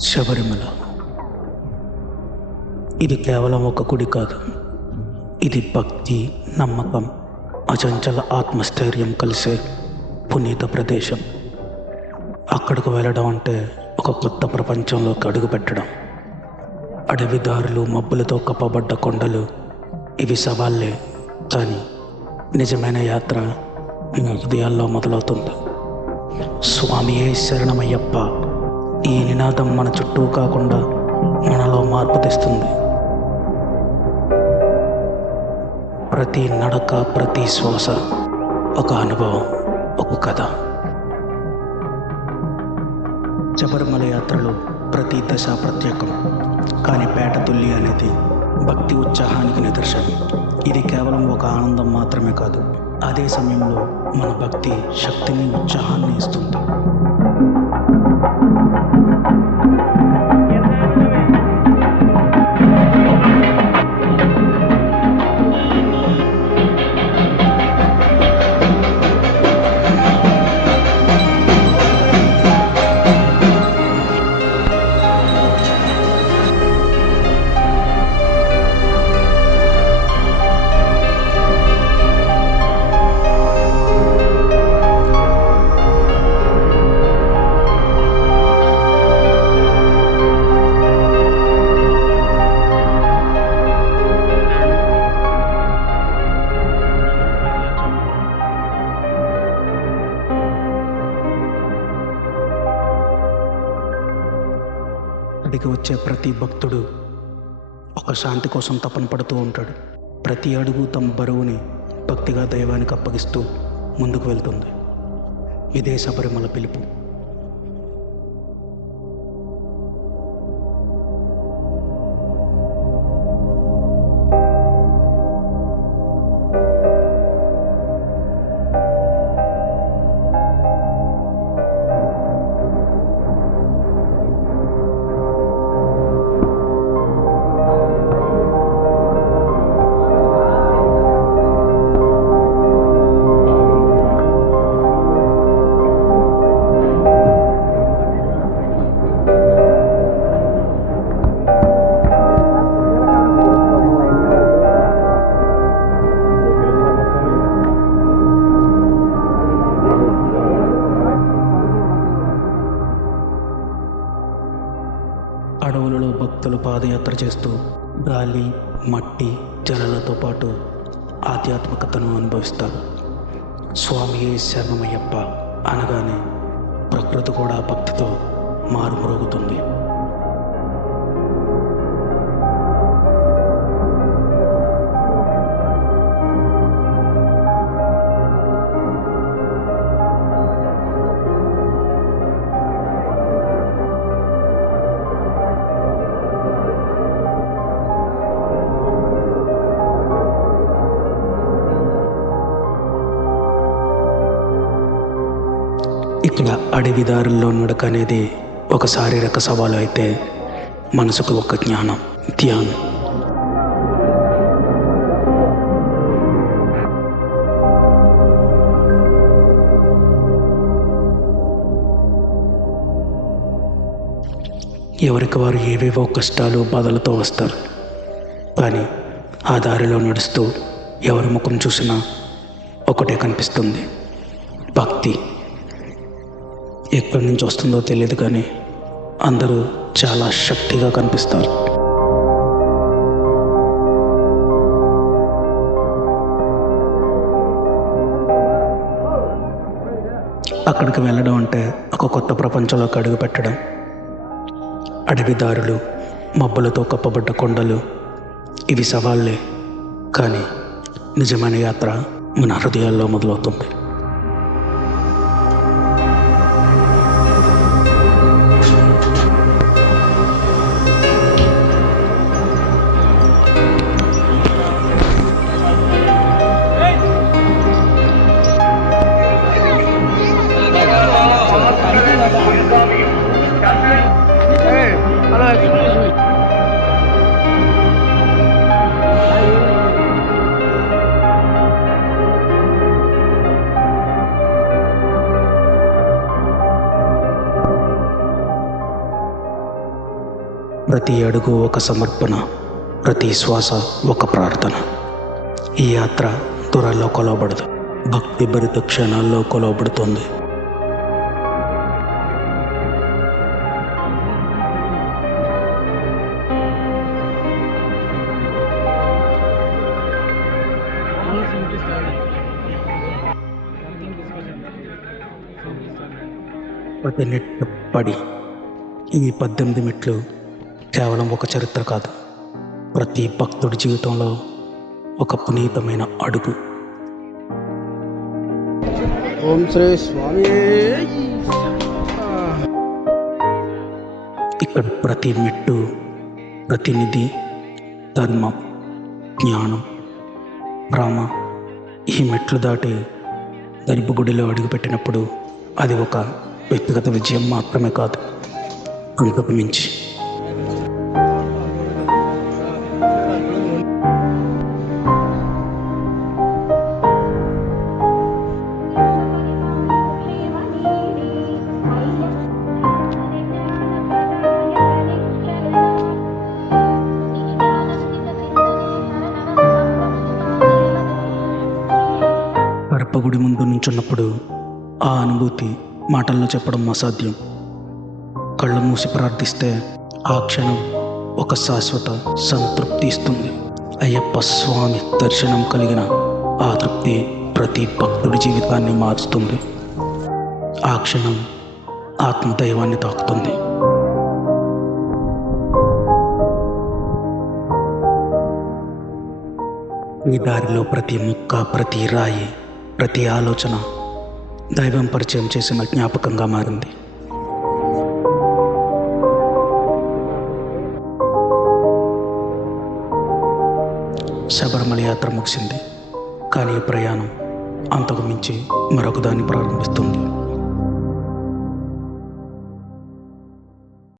శబరిమల. ఇది కేవలం ఒక గుడి కాదు. ఇది భక్తి నమ్మకం అచంచల ఆత్మస్థైర్యం కలిసే పునీత ప్రదేశం. అక్కడికి వెళ్ళడం అంటే ఒక కొత్త ప్రపంచంలోకి అడుగుపెట్టడం. అడవిదారులు మబ్బులతో కప్పబడ్డ కొండలు ఇవి సవాళ్ళే. కానీ నిజమైన యాత్ర మన హృదయాల్లో మొదలవుతుంది. స్వామియే శరణమయ్యప్ప. ఈ నినాదం మన చుట్టూ కాకుండా మనలో మార్పు తెస్తుంది. ప్రతి నడక ప్రతి శ్వాస ఒక అనుభవం ఒక కథ. శబరిమల యాత్రలో ప్రతి దశ ప్రత్యేకం కానీ పేట తుల్లి అనేది భక్తి ఉత్సాహానికి నిదర్శనం. ఇది కేవలం ఒక ఆనందం మాత్రమే కాదు అదే సమయంలో మన భక్తి శక్తిని ఉత్సాహాన్ని ఇస్తుంది. అక్కడికి వచ్చే ప్రతి భక్తుడు ఒక శాంతి కోసం తపన పడుతూ ఉంటాడు. ప్రతి అడుగు తమ బరువుని భక్తిగా దైవానికి అప్పగిస్తూ ముందుకు వెళ్తుంది. ఇదే శబరిమల పిలుపు. అడవులలో పాదయాత్ర చేస్తూ గాలి మట్టి జలలతో పాటు ఆధ్యాత్మికతను అనుభవిస్తారు. స్వామియే శరణమయ్యప్ప అనగానే ప్రకృతి కూడా భక్తితో మారుమ్రోగుతుంది. ఇలా అడవి దారుల్లో నడక అనేది ఒక శారీరక సవాలు అయితే మనసుకు ఒక జ్ఞానం ధ్యానం. ఎవరికి వారు ఏవేవో కష్టాలు బాధలతో వస్తారు. కానీ ఆ దారిలో నడుస్తూ ఎవరి ముఖం చూసినా ఒకటే కనిపిస్తుంది భక్తి. ఎక్కడి నుంచి వస్తుందో తెలియదు కానీ అందరూ చాలా శక్తిగా కనిపిస్తారు. అక్కడికి వెళ్ళడం అంటే ఒక కొత్త ప్రపంచంలోకి అడుగు పెట్టడం. అడవి దారులు మబ్బులతో కప్పబడ్డ కొండలు ఇవి సవాళ్ళే. కానీ నిజమైన యాత్ర మన హృదయాల్లో మొదలవుతుంది. ప్రతి అడుగు ఒక సమర్పణ ప్రతి శ్వాస ఒక ప్రార్థన. ఈ యాత్ర త్వరలో కొలవబడదు. భక్తి భరిత క్షణాల్లో కొలవబడుతుంది. పడి ఈ పద్దెనిమిది మెట్లు కేవలం ఒక చరిత్ర కాదు. ప్రతి భక్తుడి జీవితంలో ఒక పునీతమైన అడుగు. ఓం శ్రీ స్వామి. ఇక్కడ ప్రతి మెట్టు ప్రతినిధి ధర్మం జ్ఞానం భ్రమ ఈ మెట్లు దాటి గర్భగుడిలో అడుగుపెట్టినప్పుడు అది ఒక వ్యక్తిగత విజయం మాత్రమే కాదు అంతకు మించి. గుడి ముందు నుంచున్నప్పుడు ఆ అనుభూతి మాటల్లో చెప్పడం అసాధ్యం. కళ్ళు మూసి ప్రార్థిస్తే ఆ క్షణం ఒక శాశ్వత సంతృప్తి ఇస్తుంది. అయ్యప్ప స్వామి దర్శనం కలిగిన ఆ తృప్తి ప్రతి భక్తుడి జీవితాన్ని మారుస్తుంది ఆ క్షణం ఆత్మదైవాన్ని తాకుతుంది. ఈ దారిలో ప్రతి ముక్క ప్రతి రాయి ప్రతి ఆలోచన దైవం పరిచయం చేసిన జ్ఞాపకంగా మారింది. శబరిమల యాత్ర ముగిసింది. కానీ ప్రయాణం అంతకు మించి ప్రారంభిస్తుంది.